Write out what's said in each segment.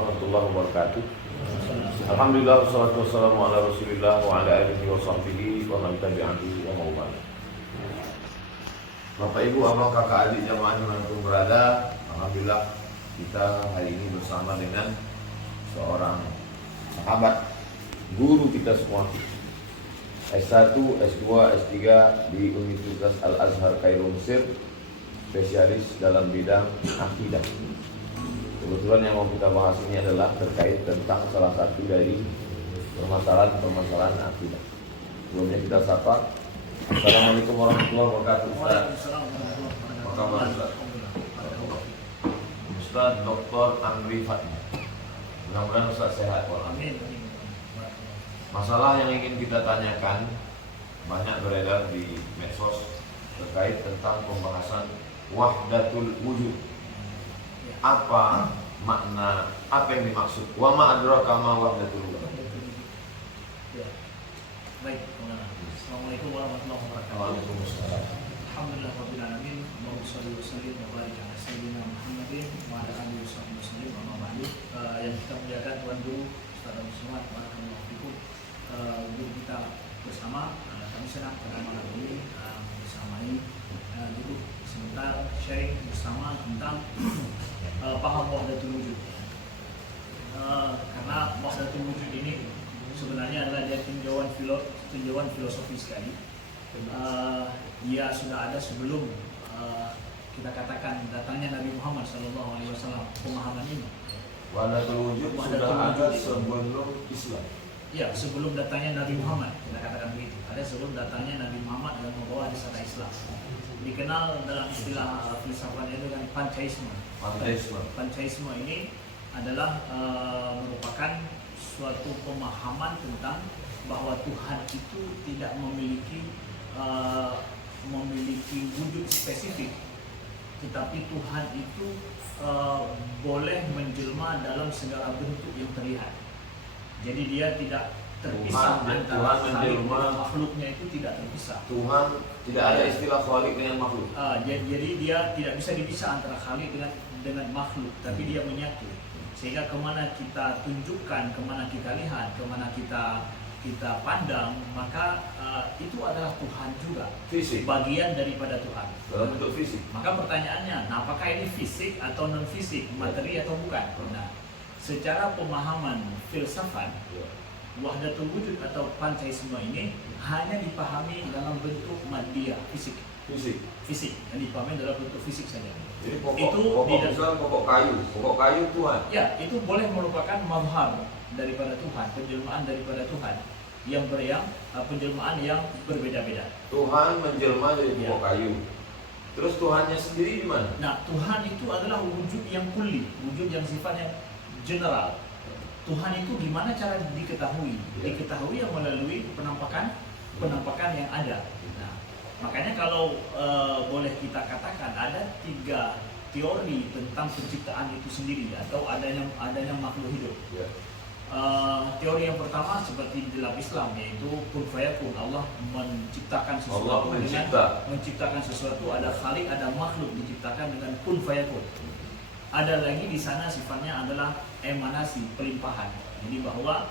warahmatullahi wabarakatuh. Alhamdulillah wassalatu wassalamu ala Rasulillah wa ala alihi wa sahbihi wa man tabi'ahu wa mawala. Bapak Ibu, abang kakak adik jamaah dimanapun berada, alhamdulillah kita hari ini bersama dengan seorang sahabat guru kita semua, S1, S2, S3 di Universitas Al-Azhar Kairo Mesir, spesialis dalam bidang akidah. Kebetulan yang mau kita bahas ini adalah terkait tentang salah satu dari permasalahan akidah. Sebelumnya kita sapa. Assalamualaikum warahmatullahi wabarakatuh. Apa kabar Ustaz? Ustaz Dr. Andri Fatmi. Mudah-mudahan Ustaz sehat. Amin. Masalah yang ingin kita tanyakan banyak beredar di medsos terkait tentang pembahasan wahdatul wujud. Apa makna, apa yang dimaksud? Wa ma adraka ma wahdatul wujud. Ya. Baik, Assalamualaikum warahmatullahi wabarakatuh. Waalaikumsalam. Alhamdulillah rabbil alamin. Allahumma shalli wa sallim wa barik ala sayyidina Muhammadin wa ala alihi wasallam wa ba'du. Yang kita muliakan Tuan Guru Ustaz Abdul Somad, barakallahu fikum. Guru kita bersama, kami senang pada malam ini bersamai duduk sebentar sharing bersama tentang paham wahdatul wujud. Karena wahdatul wujud ini sebenarnya adalah dia tinjauan filosofi sekali. Dia sudah ada sebelum kita katakan datangnya Nabi Muhammad SAW pemahaman ini. Wahdatul wujud sudah ada sebelum Islam. Ya, sebelum datangnya Nabi Muhammad, kita katakan begitu. Ada sebelum datangnya Nabi Muhammad yang membawa risalah Islam. Dikenal dalam istilah filsafatnya dengan pancaisme. Pancaisme ini adalah merupakan suatu pemahaman tentang bahwa Tuhan itu tidak memiliki wujud spesifik, tetapi Tuhan itu boleh menjelma dalam segala bentuk yang terlihat. Jadi dia tidak terpisah antara khalik dan makhluknya, itu tidak terpisah. Tuhan tidak ada istilah khalik dengan makhluk. Jadi dia tidak bisa dipisah antara khalik dengan makhluk, tapi dia menyatu. Sehingga kemana kita tunjukkan, kemana kita lihat, kemana kita pandang, maka itu adalah Tuhan juga. Fisik. Bagian daripada Tuhan. Dalam bentuk fisik. Maka pertanyaannya, nah apakah ini fisik atau non fisik, materi atau bukan? Nah, secara pemahaman filsafat, wahdatul wujud atau pancaisme ini hanya dipahami dalam bentuk madya, fisik, yang dipahami dalam bentuk fisik saja. Jadi pokok kayu Tuhan. Ya, itu boleh merupakan mazhar daripada Tuhan, penjelmaan daripada Tuhan yang penjelmaan yang berbeda-beda. Tuhan menjelma dari pokok kayu. Terus Tuhannya sendiri di mana? Nah, Tuhan itu adalah wujud yang kulli, wujud yang sifatnya general. Tuhan itu gimana cara diketahui? Diketahui yang melalui penampakan yang ada. Nah, makanya kalau boleh kita katakan ada 3 teori tentang penciptaan itu sendiri atau adanya makhluk hidup. Teori yang pertama seperti dalam Islam, yaitu kun fayakun. Allah menciptakan sesuatu menciptakan sesuatu, ada khalik, ada makhluk diciptakan dengan kun fayakun. Ada lagi di sana sifatnya adalah emanasi, pelimpahan. Jadi bahwa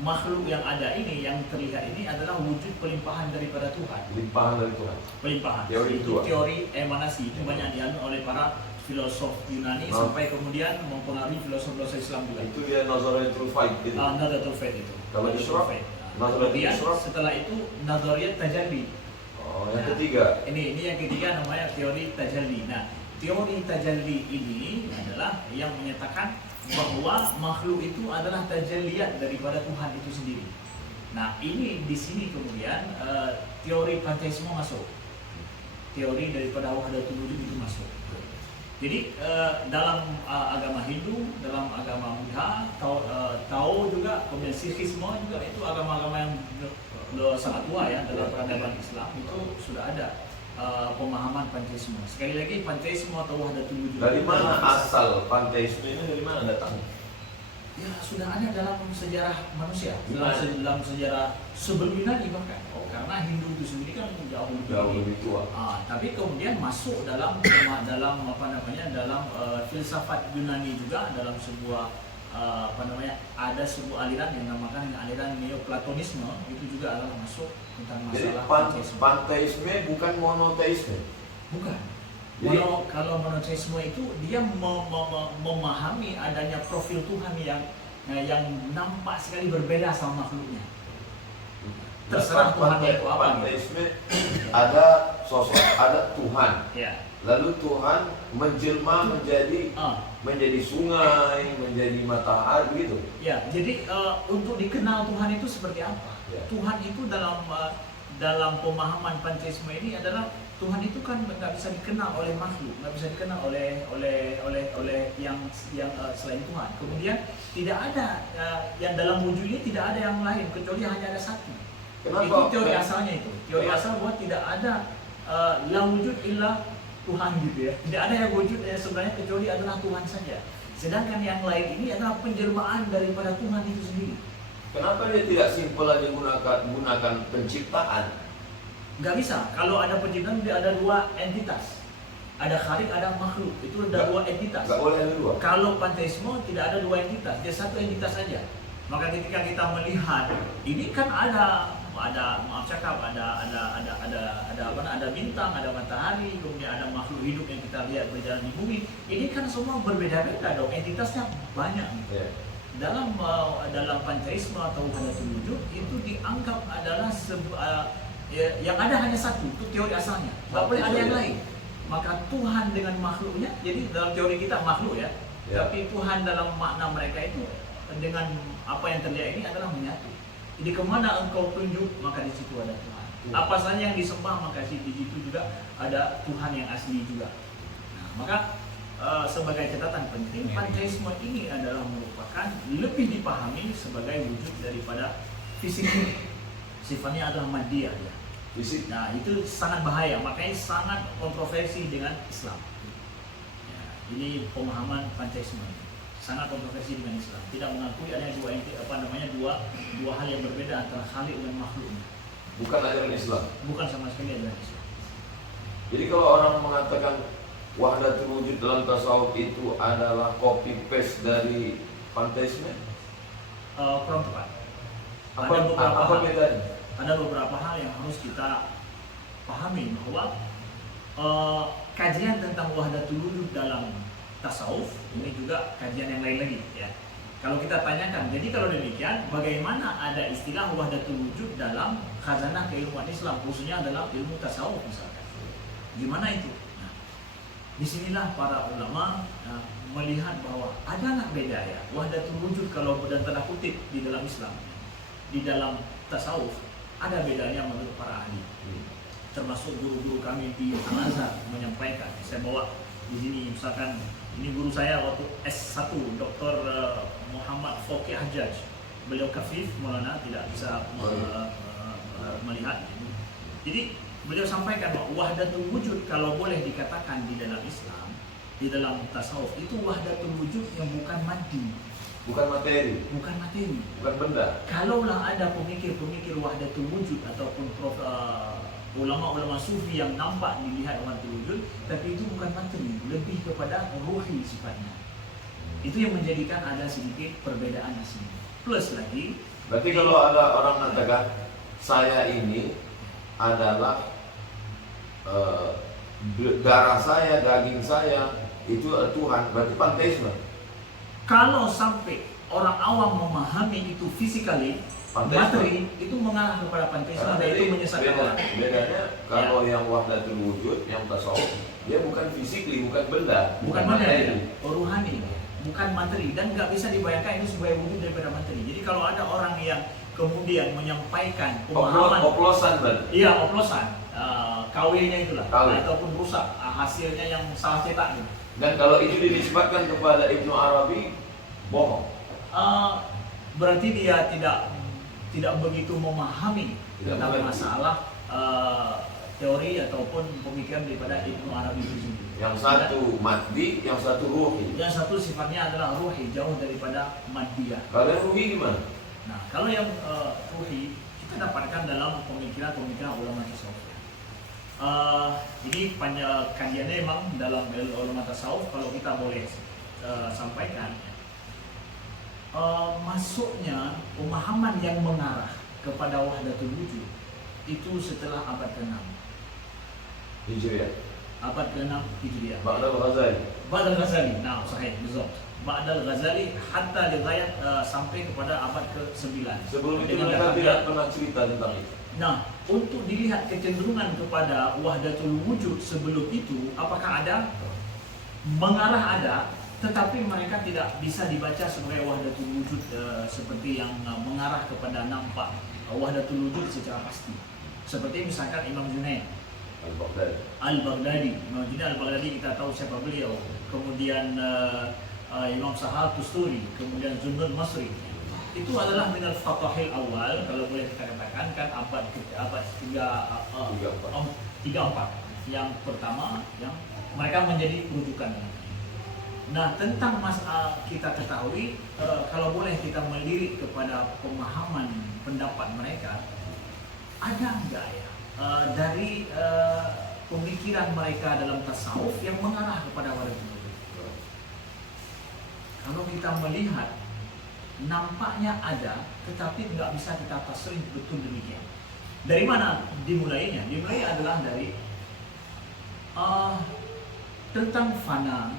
makhluk yang ada ini, yang terlihat ini adalah wujud pelimpahan daripada Tuhan. Pelimpahan. Teori emanasi itu banyak dianut oleh para filosof Yunani sampai kemudian mempengaruhi filosof-filosof Islam juga. Itu dia Nazariyatul Faid itu. Nazariyatul Faid itu. Kalau Ishraq, kemudian setelah itu Nazariyat Tajalli. Yang ketiga. Ini yang ketiga namanya teori Tajalli. Nah, teori Tajalli ini adalah yang menyatakan bahwa makhluk itu adalah tajalliyat daripada Tuhan itu sendiri. Nah, ini di sini kemudian teori pancaisme masuk. Teori daripada wahdatul wujud itu masuk. Jadi dalam agama Hindu, dalam agama Buddha, Tao juga, kemudian Sikhisme juga, itu agama-agama yang sangat tua ya dalam peradaban Islam, itu sudah ada pemahaman pancaisme. Sekali lagi, pancaisme atau wahdatul wujud. Dari mana asal pancaisme ini, dari mana datangnya? Ya sudah ada dalam sejarah manusia, dalam sejarah sebelum Yunani bahkan. Karena Hindu itu sendiri kan jauh lebih tua. Tapi kemudian masuk dalam dalam filsafat Yunani juga, dalam sebuah ada sebuah aliran yang dinamakan aliran Neoplatonisme, itu juga adalah masuk tentang masalah panteisme bukan monoteisme. Bukan. Kalau monoteisme itu dia memahami adanya profil Tuhan yang nampak sekali berbeda sama makhluknya. Terserah Tuhan itu apa. Panteisme ada sosok, ada Tuhan. Ya. Lalu Tuhan menjelma menjadi sungai, menjadi matahari begitu. Ya, jadi untuk dikenal Tuhan itu seperti apa? Ya. Tuhan itu dalam pemahaman panteisme ini adalah Tuhan itu kan nggak bisa dikenal oleh makhluk, nggak bisa dikenal oleh yang selain Tuhan. Kemudian tidak ada yang dalam wujudnya tidak ada yang lain kecuali hanya ada satu. Kenapa? Itu teori asalnya itu. Teori asal bahwa tidak ada la wujud illa Tuhan gitu ya. Tidak ada yang wujud sebenarnya kecuali adalah Tuhan saja. Sedangkan yang lain ini adalah penjelmaan daripada Tuhan itu sendiri. Kenapa dia tidak simpel aja gunakan penciptaan? Nggak bisa. Kalau ada penciptaan dia ada dua entitas. Ada khalik, ada makhluk. Itu ada dua entitas. Nggak boleh ada dua. Kalau panteisme tidak ada dua entitas, dia satu entitas saja. Maka ketika kita melihat ini kan ada bintang, ada matahari, kemudian ada makhluk hidup yang kita lihat berjalan di bumi. Ini kan semua berbeda-beda dong, entitasnya banyak. Yeah. Dalam panteisme atau wahdatul wujud itu dianggap adalah yang ada hanya satu, itu teori asalnya. Nggak boleh ada yang lain. Maka Tuhan dengan makhluknya, jadi dalam teori kita makhluk ya, tapi Tuhan dalam makna mereka itu dengan apa yang terjadi ini adalah menyatu. Jadi kemana engkau tunjuk, maka di situ ada Tuhan. Apa saja yang disembah, maka di situ juga ada Tuhan yang asli juga. Nah, maka sebagai catatan penting, panteisme ini adalah merupakan lebih dipahami sebagai wujud daripada fisik ini. Sifatnya adalah madiyah ya. Fisik. Nah itu sangat bahaya, makanya sangat kontroversi dengan Islam. Ya, ini pemahaman panteisme. Sangat kontroversi dengan Islam. Tidak mengakui adanya dua hal yang berbeda antara khalik dan makhluk. Bukan ajaran Islam. Bukan sama sekali ajaran Islam. Jadi kalau orang mengatakan wahdatul wujud dalam tasawuf itu adalah copy paste dari panteisme, kurang tepat. Apa bedanya? Ada beberapa hal yang harus kita pahami bahwa kajian tentang wahdatul wujud dalam tasawuf ini juga kajian yang lain lagi ya. Kalau kita tanyakan, jadi kalau demikian bagaimana ada istilah wahdatul wujud dalam khazanah keilmuan Islam, khususnya dalam ilmu tasawuf misalkan. Gimana itu? Nah, disinilah para ulama melihat bahwa adalah beda ya. Wahdatul wujud kalau dan tanda kutip di dalam Islam, di dalam tasawuf ada bedanya menurut para ahli. Termasuk guru-guru kami di Al-Azhar menyampaikan. Saya bawa di sini misalkan ini guru saya waktu S1 Dr. Muhammad Fauqi Hajjaj. Beliau kafif, Maulana tidak bisa melihat. Jadi beliau sampaikan bahwa wahdatul wujud kalau boleh dikatakan di dalam Islam, di dalam tasawuf itu wahdatul wujud yang bukan maddi. Bukan materi. Bukan materi. Bukan benda. Kalaulah ada pemikir-pemikir wahdatul wujud ataupun ulama-ulama sufi yang nampak dilihat wahdatul wujud, tapi itu bukan materi, lebih kepada ruhi sifatnya. Itu yang menjadikan ada sedikit perbedaan di sini. Plus lagi, berarti kalau ada orang mengatakan saya ini adalah darah saya, daging saya, itu Tuhan, berarti panteisme. Kalau sampai orang awam memahami itu physically, materi itu mengarah kepada panteisme dan itu menyesatkan orang. Bedanya kalau yang wahdatul wujud, yang tasawuf, dia bukan physically, bukan benda, bukan materi, ruhani, bukan materi, dan nggak bisa dibayangkan itu sebagai wujud daripada materi. Jadi kalau ada orang yang kemudian menyampaikan pemahaman oplosan, iya oplosan, KW-nya itulah, KW. ataupun rusak, hasilnya yang salah cetak. Dan kalau itu dinisbatkan kepada Ibnu Arabi, bohong. Berarti dia tidak begitu memahami tentang masalah teori ataupun pemikiran daripada Ibnu Arabi itu sendiri. Yang satu maddi, yang satu ruhi. Yang satu sifatnya adalah ruhi, jauh daripada maddiyah. Kalau yang ruhi gimana? Nah, kalau yang ruhi kita dapatkan dalam pemikiran ulama tasawuf. Ini kajiannya memang dalam ulama tasawuf, kalau kita boleh sampaikan, masuknya pemahaman yang mengarah kepada wahdatul wujud itu setelah abad ke-6 Hijriah. Abad ke-6 Hijriah. Ba'dal Ghazali. Ba'dal Ghazali. Nah, sahih, betul. Ba'dal Ghazali hatta digayat sampai kepada abad ke-9. Sebelum itu mereka tidak pernah cerita tentang itu. Nah, untuk dilihat kecenderungan kepada wahdatul wujud sebelum itu, apakah ada? Mengarah ada, tetapi mereka tidak bisa dibaca sebagai wahdatul wujud seperti yang mengarah kepada nampak wahdatul wujud secara pasti. Seperti misalkan Imam Junaid Al-Baghdadi. Imam Junaid Al-Baghdadi kita tahu siapa beliau. Kemudian Imam Sahal Tusturi, kemudian Zunnun Masri. Itu adalah minal fatahil awal, kalau boleh kita katakan, kan abad 34. Yang pertama, yang mereka menjadi rujukan. Nah, tentang masalah kita ketahui, kalau boleh kita melirik kepada pemahaman pendapat mereka, ada enggak ya dari pemikiran mereka dalam tasawuf yang mengarah kepada wahdatul wujud? Kalau kita melihat, nampaknya ada, tetapi nggak bisa kita tasrih betul demikian. Dari mana dimulainya? Dimulai adalah dari tentang fana.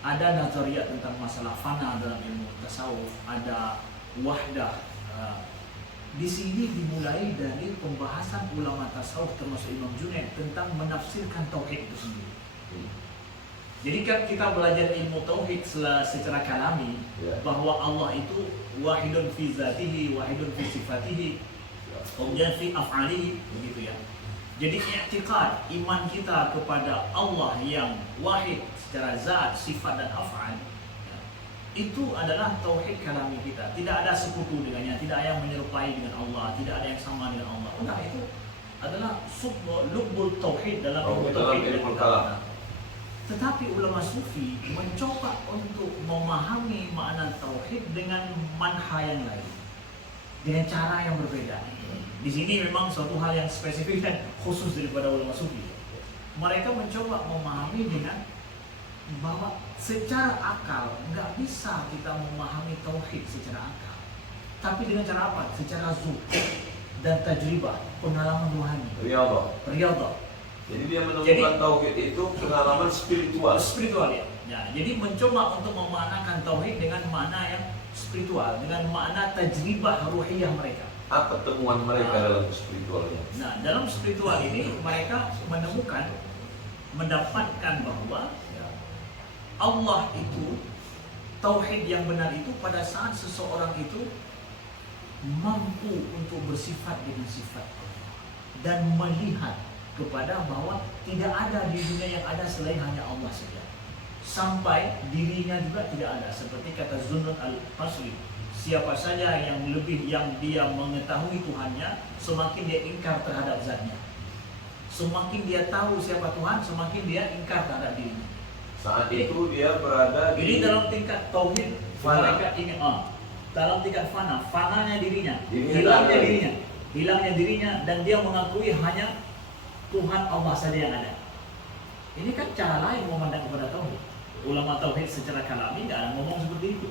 Ada nazariyat tentang masalah fana dalam ilmu tasawuf, ada wahdah. Di sini dimulai dari pembahasan ulama tasawuf termasuk Imam Junaid tentang menafsirkan tauhid itu sendiri. Jadi kan kita belajar ilmu tauhid secara kalami, bahwa Allah itu wahidun fi zatihi, wahidun fi sifatihi, kemudian fi af'alihi, begitu ya. Jadi i'tiqad, iman kita kepada Allah yang wahid secara zat, sifat dan af'al, ya, itu adalah tauhid kalami kita. Tidak ada sekutu dengannya, tidak ada yang menyerupai dengan Allah, tidak ada yang sama dengan Allah. Udah, itu adalah lubbul tauhid dalam ilmu tauhid. Tetapi ulama sufi mencoba untuk memahami makna tauhid dengan manha yang lain, dengan cara yang berbeda. Di sini memang suatu hal yang spesifik dan khusus daripada ulama sufi. Mereka mencoba memahami dengan bahwa secara akal nggak bisa kita memahami tauhid secara akal, tapi dengan cara apa? Secara zuhud dan tajribah, pengalaman rohani. Riyadhah. Jadi dia menemukan tauhid itu pengalaman spiritual. Spiritual ya. Ya, jadi mencoba untuk memaknakan tauhid dengan makna yang spiritual, dengan makna tajribah ruhiyah mereka. Apa temuan mereka dalam spiritualnya? Nah, dalam spiritual ini mereka mendapatkan bahwa Allah itu, tauhid yang benar itu pada saat seseorang itu mampu untuk bersifat dengan sifat Allah dan melihat kepada bahwa tidak ada di dunia yang ada selain hanya Allah saja, sampai dirinya juga tidak ada. Seperti kata Zunnun Al-Masri, siapa saja yang dia mengetahui Tuhannya, semakin dia ingkar terhadap zatnya. Semakin dia tahu siapa Tuhan, semakin dia ingkar terhadap dirinya. Saat itu dia berada di dalam tingkat tauhid, mereka ingin dalam tingkat fananya dirinya, hilangnya dirinya, dan dia mengakui hanya Tuhan Allah saja yang ada. Ini kan cara lain memandang kepada tauhid. Ulama tauhid secara kalami tidak ada ngomong seperti itu.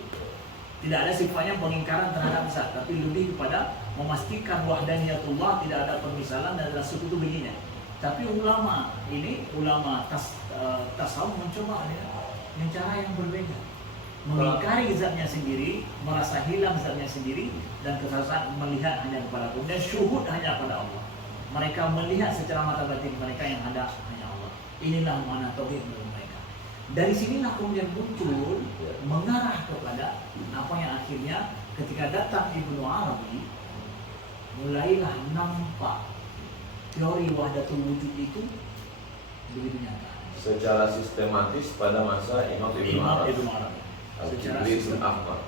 Tidak ada sifatnya pengingkaran terhadap zat, tapi lebih kepada memastikan wahdaniyatullah, tidak ada permisalan dan ada sekutu baginya. Tapi ulama ini, tasawuf mencoba dengan cara yang berbeda, mengingkari zatnya sendiri, merasa hilang zatnya sendiri, dan kesalahan melihat hanya kepada Allah, dan syuhud hanya pada Allah. Mereka melihat secara mata batin mereka yang ada hanya Allah. Inilah makna tauhid menurut mereka. Dari sinilah kemudian muncul mengarah kepada apa yang akhirnya ketika datang Ibnu Arabi, mulailah nampak teori wahdatul wujud itu begitu nyata. Secara sistematis pada masa Imam Ibnu Arabi. Al-Kibri Ahmad.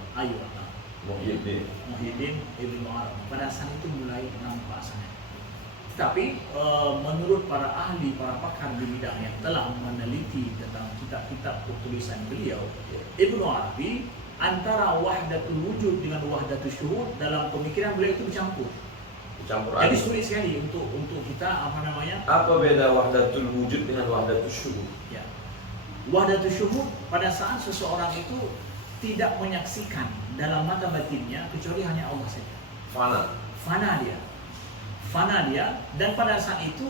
Muhyiddin Ibnu Arabi. Pada saat itu mulai nampak sangat. Tapi menurut para ahli, para pakar di bidang yang telah meneliti tentang kitab-kitab tulisan beliau, Ibnu Arabi, antara wahdatul wujud dengan wahdatul syuhud dalam pemikiran beliau itu dicampur. Jadi sulit sekali untuk kita Apa beda wahdatul wujud dengan wahdatul syuhud? Ya. Wahdatul syuhud pada saat seseorang itu tidak menyaksikan dalam mata batinnya kecuali hanya Allah saja. Fana dia, dan pada saat itu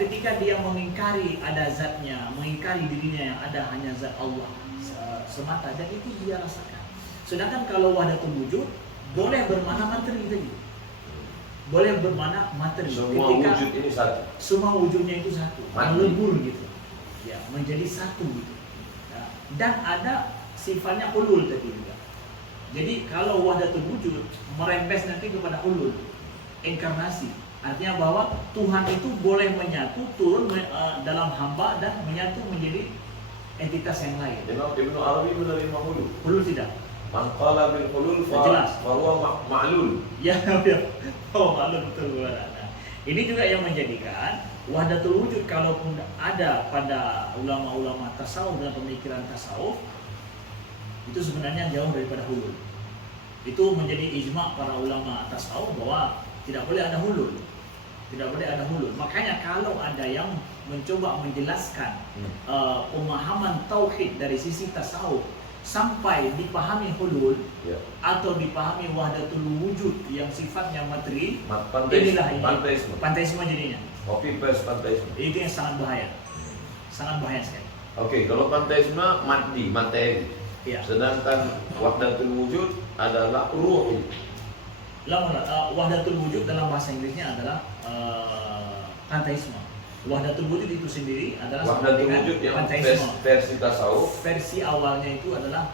ketika dia mengingkari ada zatnya, mengingkari dirinya yang ada hanya zat Allah semata, dan itu dia rasakan. Sedangkan kalau wahdatul wujud boleh bermakna materi tadi, boleh bermakna materi. Semua wujud ini satu. Semua wujudnya itu satu, melebur gitu, ya, menjadi satu gitu. Ya. Dan ada sifatnya hulul tadi juga. Jadi kalau wahdatul wujud merembes nanti kepada hulul, inkarnasi. Artinya bahwa Tuhan itu boleh menyatu, turun dalam hamba dan menyatu menjadi entitas yang lain. Ibnu Arabi menerima hulul. Hulul tidak. Man qala bil hulul fahuwa ma'lul. Ya, oh ma'lul betul. Nah, ini juga yang menjadikan wahdatul wujud kalaupun ada pada ulama-ulama tasawuf dan pemikiran tasawuf itu sebenarnya jauh daripada hulul. Itu menjadi ijma' para ulama tasawuf bahwa tidak boleh ada hulul. Tidak boleh ada hulul. Makanya kalau ada yang mencoba menjelaskan pemahaman tauhid dari sisi tasawuf sampai dipahami hulul, ya, atau dipahami wahdatul wujud yang sifatnya materi, inilah panteisme jadinya. Copy paste panteisme. Itu yang sangat bahaya. Sangat bahaya sekali. Oke, kalau panteisme materi. Ya. Sedangkan wahdatul wujud adalah ruh. Wahdatul wujud dalam bahasa Inggrisnya adalah panteisme. Wahdatul wujud itu sendiri adalah wahdatul wujud yang versi tasawuf. Versi awalnya itu adalah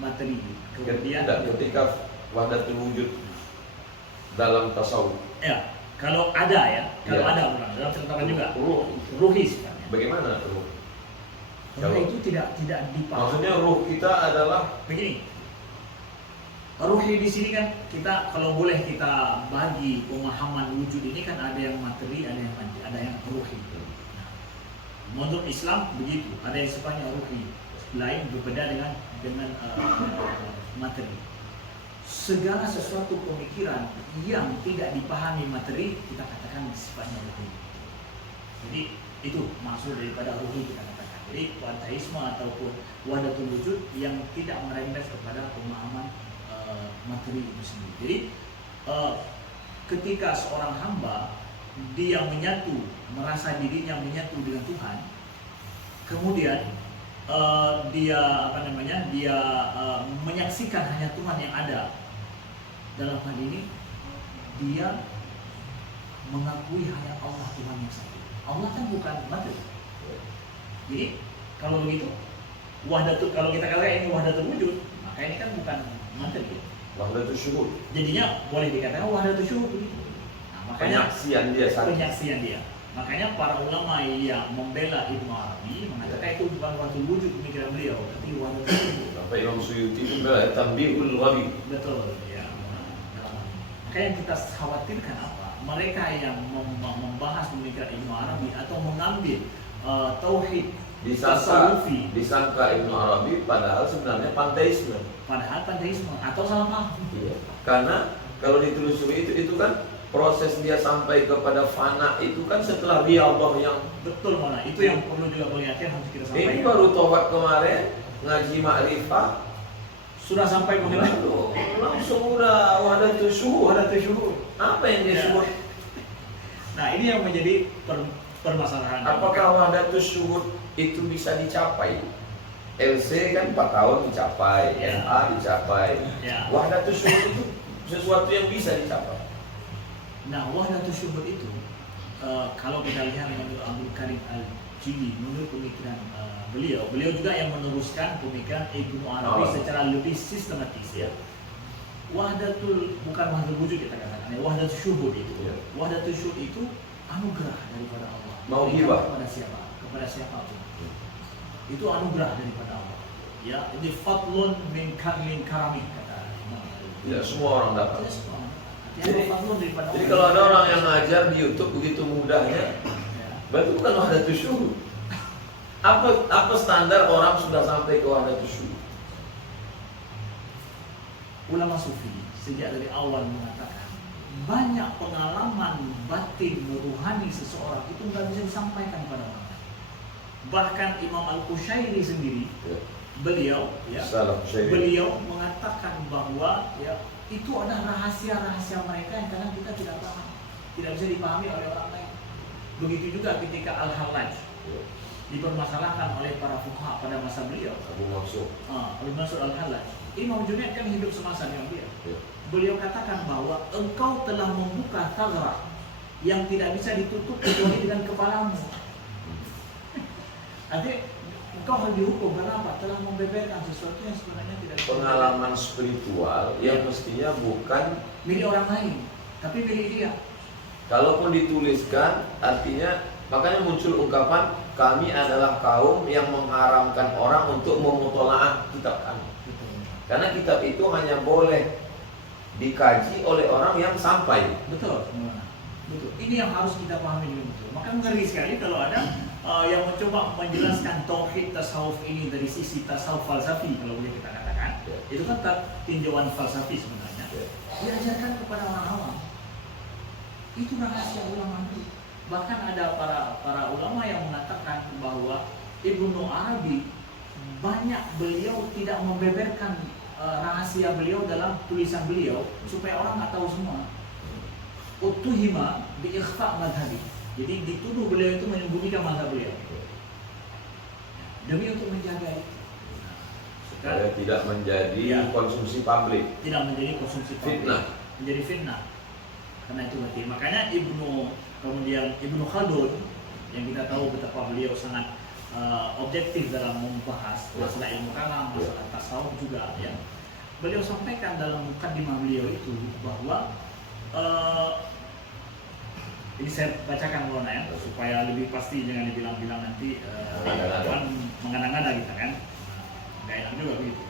materi. Kemudian ketika wahdatul wujud dalam tasawuf. Ya, kalau ada ya, kalau ada orang dalam catatan juga. Ruhi sifatnya. Bagaimana ruh? Kalau itu tidak dipahami. Maksudnya ruh kita adalah begini. Ruhi di sini kan kita kalau boleh kita bagi pemahaman wujud ini kan ada yang materi, ada yang ruhi. Nah, menurut Islam begitu, ada yang sifatnya ruhi, lain berbeda dengan materi. Segala sesuatu pemikiran yang tidak dipahami materi kita katakan sifatnya ruhi. Jadi itu maksud daripada ruhi kita katakan. Jadi panteisme ataupun wahdatul wujud yang tidak merembes kepada pemahaman materi itu sendiri. Jadi ketika seorang hamba dia menyatu, merasa dirinya menyatu dengan Tuhan, kemudian dia menyaksikan hanya Tuhan yang ada. Dalam hal ini dia mengakui hanya Allah Tuhan yang satu. Allah kan bukan materi. Jadi kalau begitu kalau kita katakan ini wahdatul wujud, maka ini kan bukan materi. Wahdatul syuhud. Jadinya boleh dikatakan wahdatul syuhud begitu. Nah, makanya penyaksian dia. Makanya para ulama yang membela Ibnu Arabi mengatakan itu bukan wahdatul wujud pemikiran beliau, tapi wahdatul syuhud. Sampai Imam Suyuti membela Tanbihul Ghabi. Betul, ya. Makanya yang kita khawatirkan apa? Mereka yang membahas pemikiran Ibnu Arabi atau mengambil tauhid disangka Ibnu Arabi padahal sebenarnya panteisme. Padahal panteisme atau salah paham. Iya. Karena kalau ditelusuri itu kan proses dia sampai kepada fana itu kan setelah dia Allah yang betul mana. Itu yang perlu juga melihatnya harus kita sampaikan. Ini baru tobat kemarin ngaji ma'rifah sudah sampai mengenai langsung udah wahdatul syuhud. Apa yang disebut? Nah, ini yang menjadi permasalahan. Apakah wahdatul syuhud itu bisa dicapai? LC kan 4 tahun dicapai, ya. MA dicapai. Ya. Wahdatul syuhud itu sesuatu yang bisa dicapai. Nah, wahdatul syuhud itu kalau kita lihat menurut Abdul Karim Al-Jili, menurut pemikiran beliau juga yang meneruskan pemikiran Ibnu Arabi secara lebih sistematis ya. Bukan wahdatul wujud kita katakan, wahdatul syuhud itu. Ya. Wahdatul syuhud itu anugerah daripada Allah. Mau hibah kepada siapa? Kepada siapapun. Itu anugerah daripada Allah. Ya, ini fadlun min karamih kata. Ya, semua orang dapat. Ya, semua. yang fadlun daripada Jadi kalau ada orang yang ngajar di YouTube begitu mudahnya, ya. berarti bukan wahdatus syuhud. Apa standar orang sudah sampai ke wahdatus syuhud? Ulama sufi sejak dari awal mengatakan banyak pengalaman batin rohani seseorang itu nggak bisa disampaikan pada orang lain. Bahkan Imam Al-Qushairi sendiri, Ya. beliau Salam syai'in. beliau mengatakan bahwa itu ada rahasia-rahasia mereka yang kadang kita tidak paham, tidak bisa dipahami oleh orang lain. Begitu juga ketika Al-Hallaj Ya. dipermasalahkan oleh para fuqaha pada masa beliau. Abu Mansur. Abu Mansur Al-Hallaj, Imam Junaid kan hidup semasa dengan dia. Ya. Beliau katakan bahwa engkau telah membuka thagrah yang tidak bisa ditutup kecuali dengan kepalamu. Artinya engkau harus dihukum karena apa? Telah membeberkan sesuatu yang sebenarnya tidak bisa Pengalaman spiritual yang mestinya bukan, milik orang lain, tapi milik dia. kalaupun dituliskan, artinya makanya muncul ungkapan kami adalah kaum yang mengharamkan orang untuk memutolaah kitab kami. Karena kitab itu hanya boleh dikaji oleh orang yang sampai. Betul. Betul. Ini yang harus kita pahami dengan betul. Maka ngeri sekali kalau ada yang mencoba menjelaskan tauhid tasawuf ini dari sisi tasawuf falsafi, kalau boleh kita katakan. Ya. Itu kan tinjauan falsafi sebenarnya. Ya. Diajarkan kepada orang awam. Itu rahasia ulama itu. Bahkan ada para ulama yang mengatakan bahwa Ibnu Arabi banyak beliau tidak membeberkan rahasia beliau dalam tulisan beliau supaya orang nggak tahu semua. Utuhima bi ikhfa madhabi. Jadi dituduh beliau itu menyembunyikan mazhab beliau. Demi untuk menjaga itu. Supaya tidak menjadi konsumsi publik. Tidak menjadi konsumsi publik. Fitnah. Menjadi fitnah. Karena itu berarti. Makanya Ibnu Khaldun yang kita tahu betapa beliau sangat objektif dalam membahas masalah ilmu kalam, masalah tasawuf juga ya. Beliau sampaikan dalam mukadimah beliau itu bahwa ini saya bacakan Lona ya supaya lebih pasti, jangan dibilang-bilang nanti mengada-ngada gitu kan. Nggak enak juga begitu.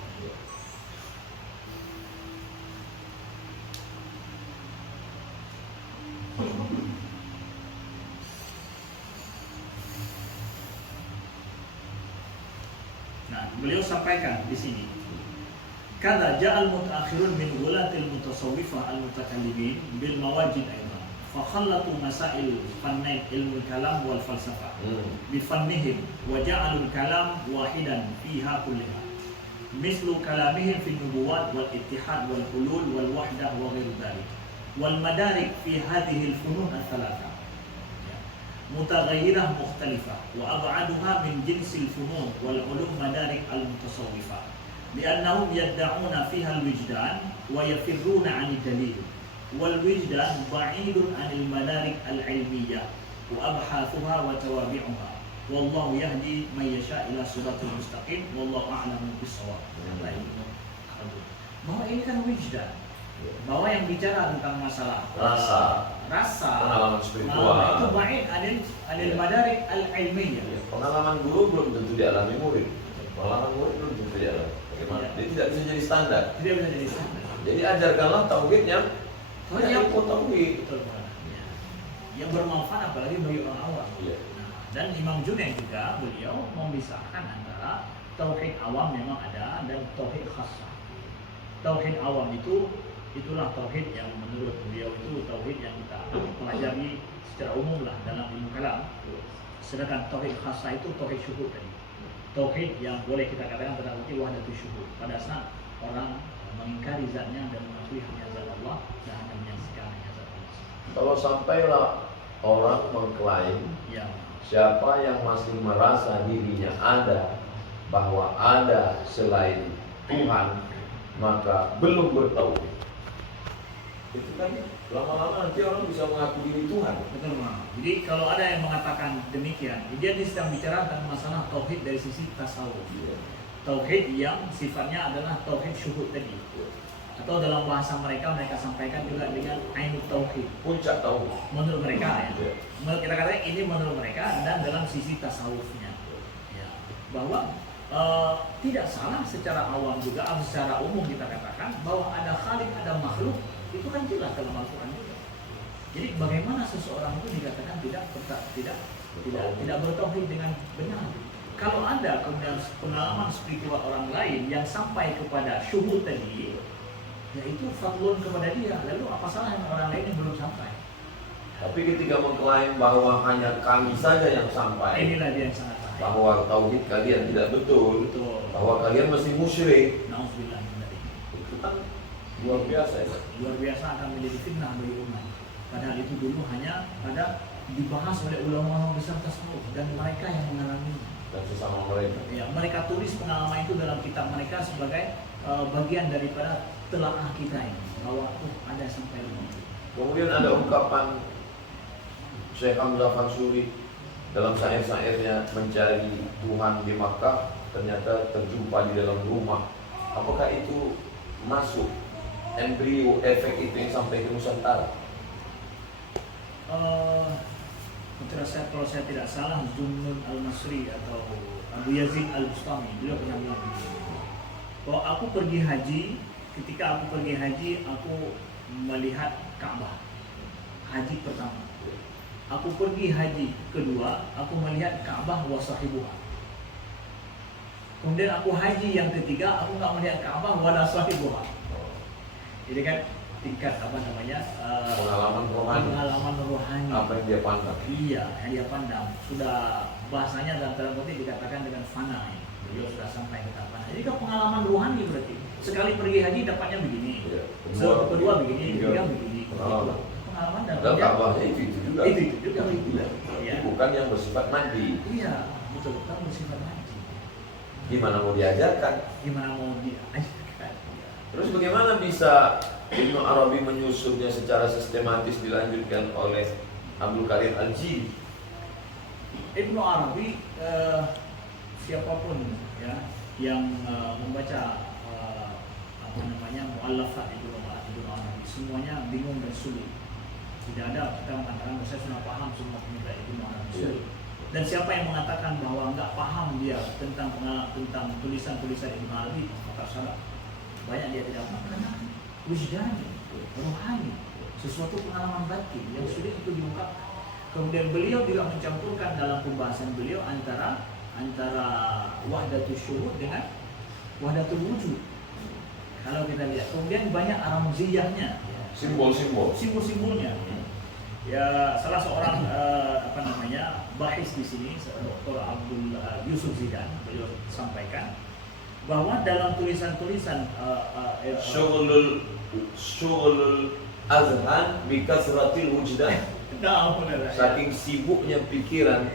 Nah, beliau sampaikan di sini. Kada ja'al mutaakhirun min ghulatil mutasawwifah al-mutakallimin bil mawajid aidan. Fa khallatu masail fannain ilmu kalam wal falsafah bi fannihim wa ja'alul kalam wahidan fiha kulliha. Mislu kalamihim fi nubuwat wal ittihad wal hulul wal wahdah wa ghairu dhalik. Wal madarik fi hadhihi al-funun al-thalatha. متغيرة مختلفة وأبعدها من جنس الفنون والعلوم مدارك المتصوفة لأنهم يدعون فيها الوجدان ويفرون عن الدليل والوجدان بعيد عن المدارك العلمية وأبحاثها وتوابعها والله يهدي من يشاء إلى صراط المستقيم والله أعلم بالصواب. Bahwa ini kan wujdan, bahwa yang bicara tentang masalah rasa pengalaman spiritual itu baik adil madarik al-ilmiyah. Pengalaman guru belum tentu dialami murid. Pengalaman murid belum tentu dialami. Bagaimana? Dia tidak bisa jadi standar. Tidak bisa jadi standar. Jadi ajarkanlah tauhid yang tauhid. Yang bermanfaat apalagi bagi orang awam. Ya. Nah, dan Imam Junaid juga beliau memisahkan antara tauhid awam memang ada dan tauhid khassah. Tauhid awam itulah tauhid yang menurut beliau itu tauhid yang kita pelajari secara umum lah dalam ilmu kalam. Sedangkan tauhid khasah itu tauhid syuhud tadi. Tauhid yang boleh kita katakan berarti wahdatus syuhud. Pada saat orang mengingkari zatnya dan mengakui hanya zat Allah dan hanya menyaksikan hanya zat Allah. Kalau sampailah orang mengklaim siapa yang masih merasa dirinya ada, bahwa ada selain Tuhan, maka belum bertauhid. Itu kan lama-lama nanti orang bisa mengaku diri Tuhan. Betul, Mas. Jadi kalau ada yang mengatakan demikian, dia sedang bicara tentang masalah tauhid dari sisi tasawuf. Tauhid yang sifatnya adalah tauhid syuhud tadi. Atau dalam bahasa mereka sampaikan juga dengan ainut tauhid. Puncak tauhid. Menurut mereka ya. Menurut kita katakan ini menurut mereka dan dalam sisi tasawufnya. Ya. Bahwa tidak salah secara awam juga, secara umum kita katakan bahwa ada khalik, ada makhluk Itu kan jelas dalam Al-Quran juga. Jadi bagaimana seseorang itu dikatakan tidak bertauhid dengan benar? Kalau ada kemudian pengalaman spiritual orang lain yang sampai kepada syuhud tadi, yaitu fadlun kepada dia. Lalu apa salahnya orang lain yang belum sampai? Tapi ketika mengklaim bahwa hanya kami saja yang sampai, Inilah dia yang sangat bahaya. bahwa tauhid kalian tidak betul, Betul. bahwa kalian masih musyrik, Nauzubillah min dzalik. itu kan luar biasa ya. Luar biasa akan menjadi fitnah bagi umat. Padahal itu dulu hanya dibahas oleh ulama besar tasawuf dan mereka yang mengalaminya. Dan sesama mereka. Ya, mereka tulis pengalaman itu dalam kitab mereka sebagai bagian daripada telaah kita ini, bahwa ada sampai ini. Kemudian ada ungkapan Syekh Hamzah Fansuri dalam syair-syairnya mencari Tuhan di Makkah, ternyata terjumpa di dalam rumah. Apakah itu masuk embrio efek itu yang sampai ke Nusantara? Kalau saya tidak salah, Zunnun Al-Masri atau Abu Yazid Al-Bustami, beliau pernah bilang bahwa aku pergi haji, ketika aku pergi haji, aku melihat Ka'bah. Haji pertama. Aku pergi haji kedua, aku melihat Ka'bah wa sahibuha. Kemudian aku haji yang ketiga, aku nggak melihat Ka'bah wa la sahibuha. Jadi kan tingkat Pengalaman rohani. pengalaman rohani. Apa yang dia pandang? Iya, yang dia pandang. Sudah bahasanya dalam tanda kutip dikatakan dengan fana. Beliau sudah sampai ke tahap fana. Jadi kan pengalaman rohani berarti. Sekali pergi haji dapatnya begini. Ya, Kedua begini, ketiga begini. Pengalaman. Pengalaman dan Dan Ka'bahnya itu juga. Itu juga. Itu bukan yang bersifat mandi. Iya, betul. Kan bersifat haji. Gimana mau diajarkan? Gimana mau diajarkan? Terus bagaimana bisa Ibnu Arabi menyusunnya secara sistematis dilanjutkan oleh Abdul Qadir Al-Jili? Ibnu Arabi siapapun ya yang membaca mu'allafat Ibnu Arabi semuanya bingung dan sulit. Tidak ada kita mengatakan saya sudah paham semua pemuda Ibnu Arabi sulit. Dan siapa yang mengatakan bahwa enggak paham dia tentang tulisan-tulisan Ibnu Arabi, maka salah. Banyak dia tidak paham karena wujdani, rohani, sesuatu pengalaman batin yang sulit itu diungkapkan. Kemudian beliau juga mencampurkan dalam pembahasan beliau antara wahdatul syuhud dengan wahdatul wujud. Kalau kita lihat, kemudian banyak ramziyahnya, simbol-simbolnya. Ya, salah seorang bahis di sini, Dr. Abdul Yusuf Zidan, beliau sampaikan bahwa dalam tulisan-tulisan syughulul azhan bi kasratil wujdan. Saking sibuknya pikiran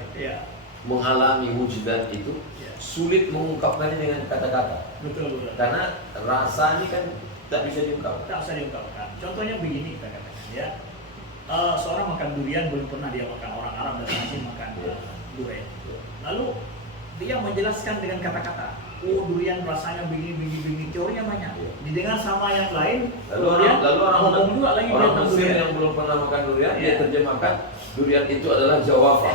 mengalami wujdan itu, sulit mengungkapkannya dengan kata-kata. Betul. Karena rasa ini kan tak bisa diungkapkan. Contohnya begini kita katakan ya. Seorang makan durian, belum pernah dia makan, orang Arab dan asing makan durian. Lalu dia menjelaskan dengan kata-kata. Oh, durian rasanya begini, teorinya banyak. Didengar sama yang lain, lalu orang Mesir yang belum pernah makan durian, dia terjemahkan durian itu adalah jawafa.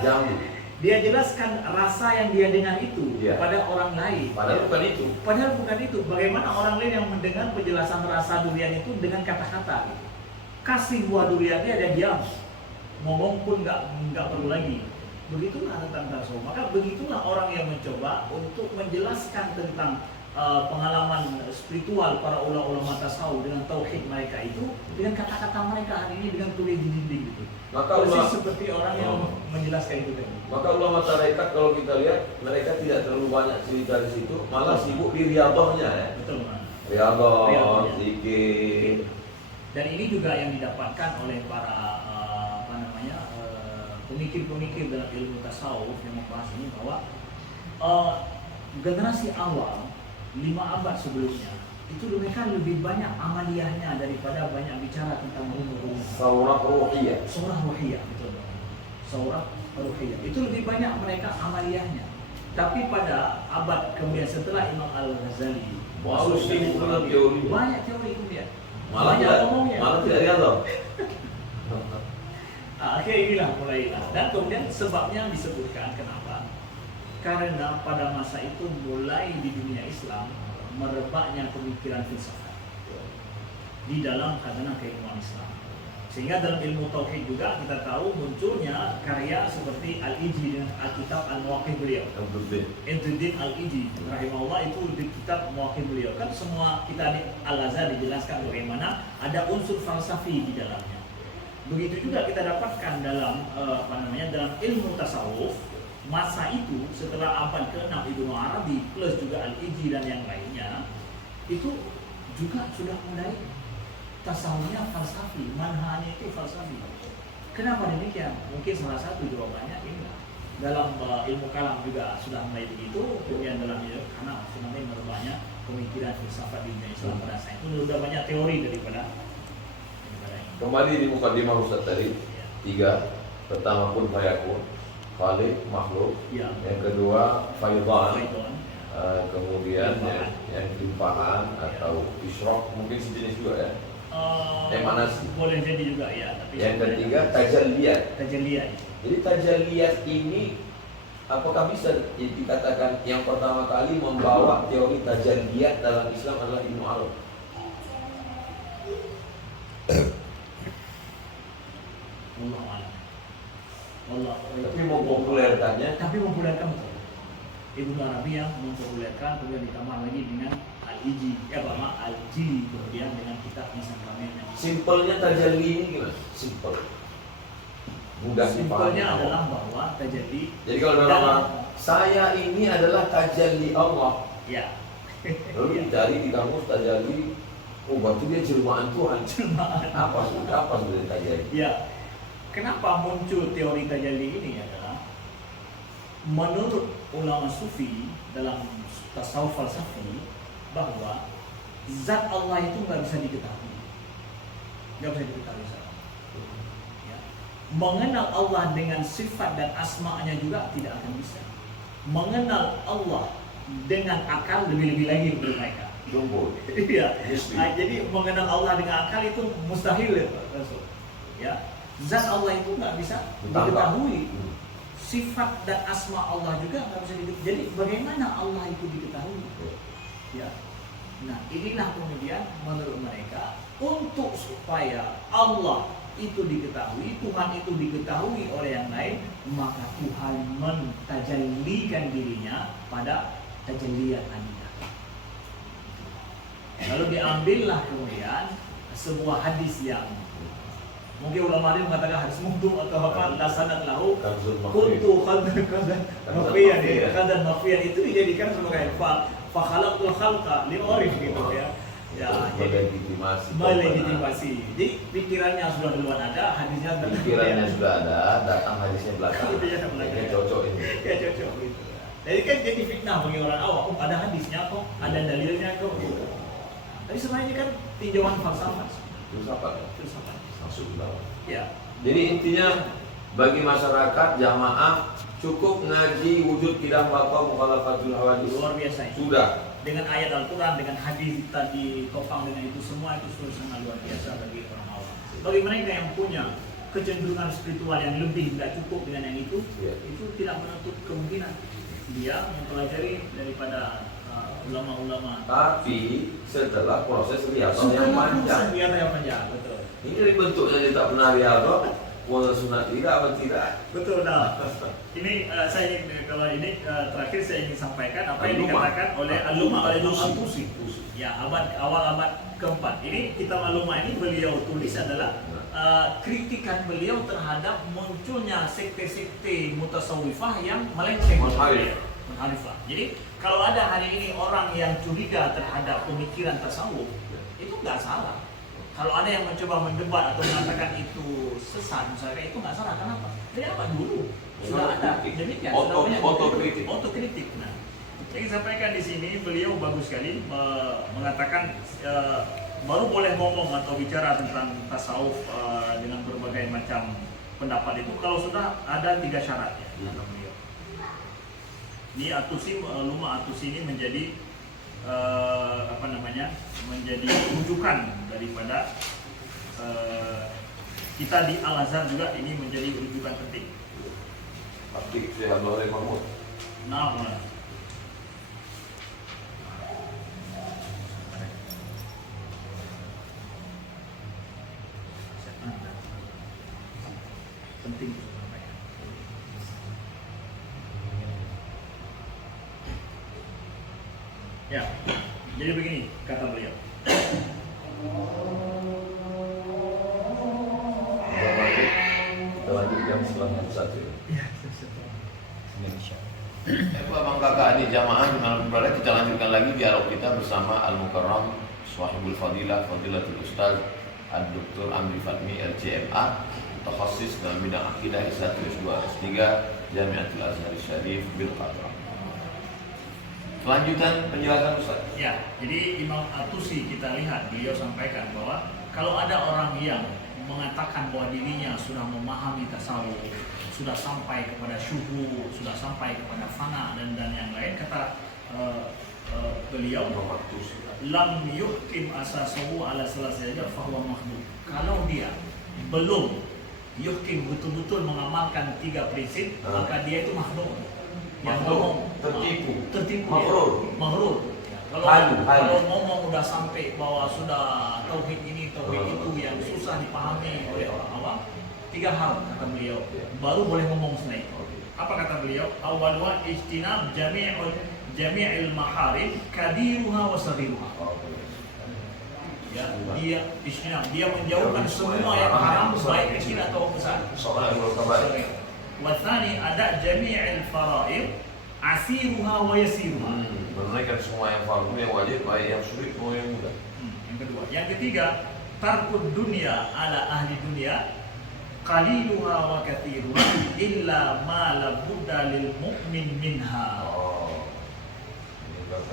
Jambu. Dia jelaskan rasa yang dia dengar itu pada orang lain. Padahal bukan itu. Bagaimana orang lain yang mendengar penjelasan rasa durian itu dengan kata-kata? Kasih buah duriannya dia diam, ngomong pun nggak perlu lagi. Begitulah tentang tasawuf. Maka begitulah orang yang mencoba untuk menjelaskan tentang pengalaman spiritual para ulama tasawuf dengan tauhid mereka itu dengan kata-kata mereka hari ini dengan tulis di dinding gitu. Maka seperti orang yang menjelaskan itu tadi. Maka ulama tarekat kalau kita lihat mereka tidak terlalu banyak cerita di situ, malah sibuk di riyadhahnya ya. Betul, Riyadhah, zikir. Dan ini juga yang didapatkan oleh para pemikir-pemikir dalam ilmu tasawuf yang membahas ini bahwa generasi awal 5 abad sebelumnya itu mereka lebih banyak amaliyahnya daripada banyak bicara tentang ilmu. Saurah ruhiyah, betul. Saurah ruhiyah itu lebih banyak mereka amaliyahnya. Tapi pada abad kemudian setelah Imam Al-Ghazali banyak teori kemudian. Malah tidak riyadhah. Akhirnya inilah mulailah. Dan kemudian sebabnya disebutkan kenapa? Karena pada masa itu mulai di dunia Islam merebaknya pemikiran filsafat. di dalam khazanah keilmuan Islam. Sehingga dalam ilmu tauhid juga kita tahu munculnya karya seperti Al-Ijli dengan Alkitab Al-Mawaqif beliau. Izzuddin Al-Ijli rahimahullah itu di kitab Mawaqif beliau. Kan semua kita di Al-Azhar dijelaskan bagaimana ada unsur falsafi di dalamnya. Begitu juga kita dapatkan dalam dalam ilmu tasawuf masa itu setelah abad ke-6 Ibnu Arabi plus juga Al-Ijli dan yang lainnya itu juga sudah mulai tasawufnya falsafi, manhajnya itu falsafi. Kenapa demikian? Mungkin salah satu jawabannya ini. Dalam ilmu kalam juga sudah mulai begitu, kemudian dalam ilmu karena sebenarnya merebaknya pemikiran filsafat di dunia Islam pada saat itu sudah banyak teori daripada ini. Kembali di mukadimah Ustaz tadi, tiga. Pertama kun fayakun, khaliq makhluk. Ya. Yang kedua faidan. Kemudian Limpahan. yang limpahan atau isyraq mungkin sejenis juga ya. Emanasi. Boleh jadi juga ya. Tapi Yang ketiga tajalliyat. tajalliyat. Jadi tajalliyat ini apakah bisa dikatakan yang pertama kali membawa teori tajalliyat dalam Islam adalah Ibnu Arabi? Tapi mempopulerkannya. Tapi mempopulerkan betul. Ibnu Arabi yang mempopulerkan, kemudian ditambah lagi dengan Al-Ijli, Al-Jili, kemudian dengan kitab Insan Kamil. Simpelnya tajalli ini gimana? Simpel. Mudah dipahami. Simpelnya adalah bahwa tajalli. Jadi kalau dalam saya ini adalah tajalli Allah. Ya. Lalu dicari di kamus tajalli, oh berarti dia jelmaan Tuhan. Apa sebenarnya tajalli? Ya. Kenapa muncul teori tajalli ini adalah menurut ulama sufi dalam tasawuf falsafi bahwa zat Allah itu nggak bisa diketahui, nggak bisa diketahui ya. Mengenal Allah dengan sifat dan asma'nya juga tidak akan bisa. Mengenal Allah dengan akal lebih-lebih lagi menurut mereka. Iya. Nah, jadi mengenal Allah dengan akal itu mustahil ya. Zat Allah itu nggak bisa diketahui. Sifat dan asma Allah juga nggak bisa diketahui. Jadi bagaimana Allah itu diketahui? Ya. Nah, inilah kemudian menurut mereka untuk supaya Allah itu diketahui, Tuhan itu diketahui oleh yang lain, maka Tuhan mentajallikan dirinya pada tajalliyat Anda. Lalu diambillah kemudian sebuah hadis yang mungkin ulama ini mengatakan hadis mudhu atau apa lasanat lahu kuntu khadan mafian itu dijadikan sebagai fa khalaqtul khalqa li urif gitu ya. Ya, melegitimasi. Jadi pikirannya sudah duluan ada, hadisnya sudah ada, datang hadisnya belakang. Ini cocok ini. Ya cocok gitu. Jadi kan jadi fitnah bagi orang awam. Ada hadisnya kok, ada dalilnya kok. Tapi sebenarnya ini kan tinjauan falsafah. Filsafat. Masuk dalam. Ya. Jadi intinya bagi masyarakat jamaah cukup ngaji wujud qidam baqa mukhalafatul hawadis. Luar biasa ini. Sudah. Dengan ayat Al-Quran, dengan hadis tadi topang dengan itu semua itu sudah sangat luar biasa bagi orang awam. Bagi mereka yang punya kecenderungan spiritual yang lebih tidak cukup dengan yang itu tidak menutup kemungkinan dia mempelajari daripada ulama-ulama. Tapi setelah proses riyadhah yang panjang. Betul. Ini dari bentuknya dia tak pernah riyadhah, wala sunat tidak apa tidak. Betul dah. Ini saya ingin terakhir saya ingin sampaikan apa yang dikatakan oleh Al-Lumah Al-Tusi. Ya, awal abad keempat. Ini kitab Al-Lumah ini beliau tulis adalah kritikan beliau terhadap munculnya sekte-sekte mutasawwifah yang melenceng. Munharifah. Jadi kalau ada hari ini orang yang curiga terhadap pemikiran tasawuf, itu nggak salah. Kalau ada yang mencoba mendebat atau mengatakan itu sesat, misalnya itu nggak salah. Kenapa? Dari apa dulu? Sudah ada. Demikian. Otokritik. Nah, saya ingin sampaikan di sini beliau bagus sekali mengatakan baru boleh ngomong atau bicara tentang tasawuf dengan berbagai macam pendapat itu kalau sudah ada 3 syarat ya. Ini Lumah Atusi ini menjadi menjadi rujukan daripada kita di Al-Azhar juga ini menjadi rujukan penting. Pasti saya boleh Mahmud. Nah, Jadi begini kata beliau. Kita lanjut yang setelah satu. Abang kakak adik jamaah dimanapun berada, kita lanjutkan lagi dialog kita bersama Al-Mukarram Swahibul Fadilah Fadilatul Ustaz Ad-Doktor Amri Fatmi LCMA, mutakhasis dalam bidang akidah S1 S2 S3 Jamiatul Azhar Syarif Bil Qatrah. Kelanjutan penjelasan Ustaz. Ya, jadi Imam At-Tusi kita lihat beliau sampaikan bahwa kalau ada orang yang mengatakan bahwa dirinya sudah memahami tasawuf, sudah sampai kepada syuhud, sudah sampai kepada fana dan yang lain, kata beliau, lam yuhkim asasahu ala salasiyah fahuwa makhdud. Kalau dia belum yuhkim betul-betul mengamalkan 3 prinsip, maka dia itu makhluk. Yang ngomong tertipu, maghrur. Kalau ngomong udah sampai bahwa sudah tauhid ini, tauhid itu yang susah dipahami oleh orang awam, 3 hal kata beliau, baru boleh ngomong selain. Apa kata beliau? Awalwa ijtinab jami'il maharim kabiruha wa saghiruha. Ya, dia menjauhkan semua yang haram, baik kecil atau besar. Wa tsani ada jami'il fara'id asiruha wa yasiruha. Menunaikan semua yang fardu, yang wajib, baik yang sulit maupun yang mudah. Yang kedua, yang ketiga, tarkud dunya ala ahli dunya qaliluha wa kathiruha illa ma la budda lil mu'min minha.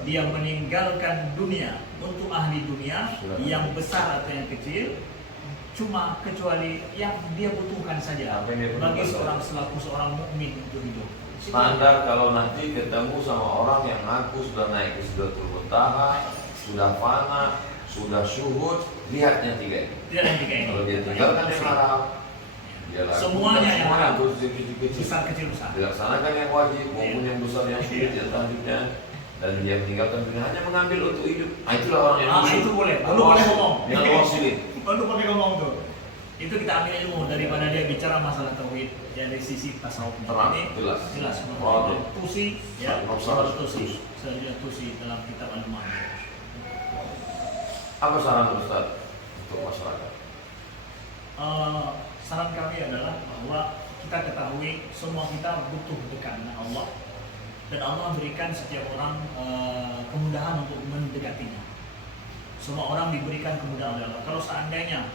Dia meninggalkan dunia untuk ahli dunia, yang besar atau yang kecil, cuma kecuali yang dia butuhkan saja bagi seorang mukmin untuk hidup. Standar kalau nanti ketemu sama orang yang ngaku sudah naik ke Sidratul Muntaha, sudah fana, sudah syuhud, lihatnya 3 ini. Lihat yang 3 ini. Kalau dia tinggalkan yang haram, dia semuanya yang haram, besar kecil besar. Dilaksanakan yang wajib maupun yang besar yang sulit yang selanjutnya, dan dia meninggalkan dunia hanya mengambil untuk hidup. Itulah orang yang itu boleh. Lalu boleh ngomong. Yang orang sulit. Lalu boleh ngomong tuh. Itu kita ambil ilmu daripada dia bicara masalah tauhid ya dari sisi tasawuf. Ini jelas menurut Tusi ya, Tusi dalam kitab Al-Ma'ad. Apa saran Ustaz untuk masyarakat? Saran kami adalah bahwa kita ketahui semua kita butuh dekat dengan Allah, dan Allah berikan setiap orang kemudahan untuk mendekatinya. Semua orang diberikan kemudahan oleh Allah. Kalau seandainya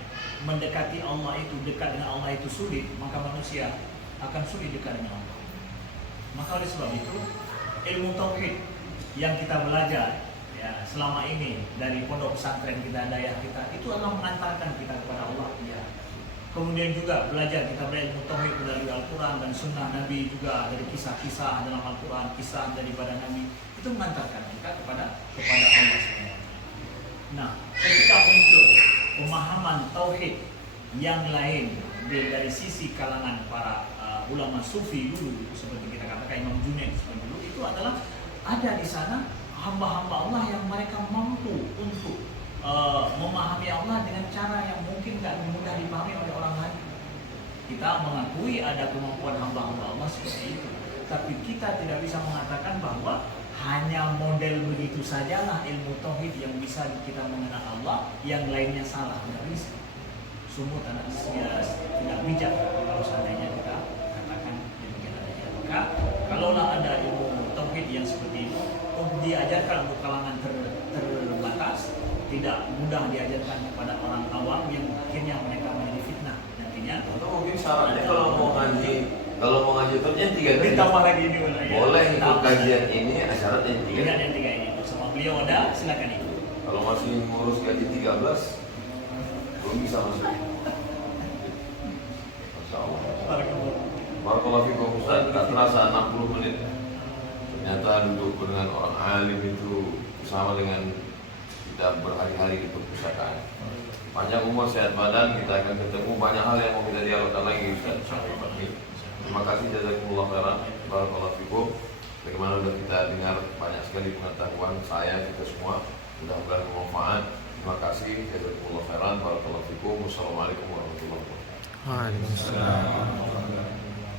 mendekati Allah itu, dekat dengan Allah itu sulit, maka manusia akan sulit dekat dengan Allah. Maka oleh sebab itu, ilmu tauhid yang kita belajar ya selama ini dari pondok pesantren kita, daya kita, itu adalah mengantarkan kita kepada Allah. Ya. Kemudian juga belajar ilmu tauhid melalui Al-Quran dan Sunnah Nabi, juga dari kisah-kisah dalam Al-Quran, kisah daripada Nabi, itu mengantarkan kita kepada Allah SWT. Nah, ketika muncul pemahaman tauhid yang lain dari sisi kalangan para ulama sufi dulu, seperti kita katakan Imam Junaid seperti dulu, itu adalah ada di sana hamba-hamba Allah yang mereka mampu untuk memahami Allah dengan cara yang mungkin tidak mudah dipahami oleh orang lain. Kita mengakui ada kemampuan hamba-hamba Allah seperti itu, tapi kita tidak bisa mengatakan bahwa hanya model begitu sajalah ilmu tauhid yang bisa kita mengenal Allah, yang lainnya salah. Tidak bisa. Sungguh tidak bijak kalau seandainya kita katakan demikian adanya. Maka kalaulah ada ilmu tauhid yang seperti itu diajarkan untuk kalangan terbatas, tidak mudah diajarkan kepada orang awam yang akhirnya mereka menjadi fitnah nantinya. Atau mungkin syaratnya kalau mau ngaji ternyata 3 ditambah lagi ini boleh ikut kajian ini, syaratnya 3. Yang 3 ini bersama beliau ada, silakan ikut. Kalau masih ngurus gaji 13 belum bisa masuk. Masya Allah. Barakallahu fikum Ustaz, tak terasa 60 menit. Ternyata duduk dengan orang alim itu sama dengan kita berhari-hari di perpustakaan. Panjang umur, sehat badan, kita akan ketemu banyak hal yang mau kita dialogkan lagi Ustaz. Terima kasih, jazakumullah khairan, barakallahu fikum. Bagaimana sudah kita dengar banyak sekali pengetahuan kita semua, mudah-mudahan bermanfaat. Terima kasih, jazakumullah khairan, barakallahu fikum. Wassalamualaikum warahmatullahi wabarakatuh. Waalaikumsalam.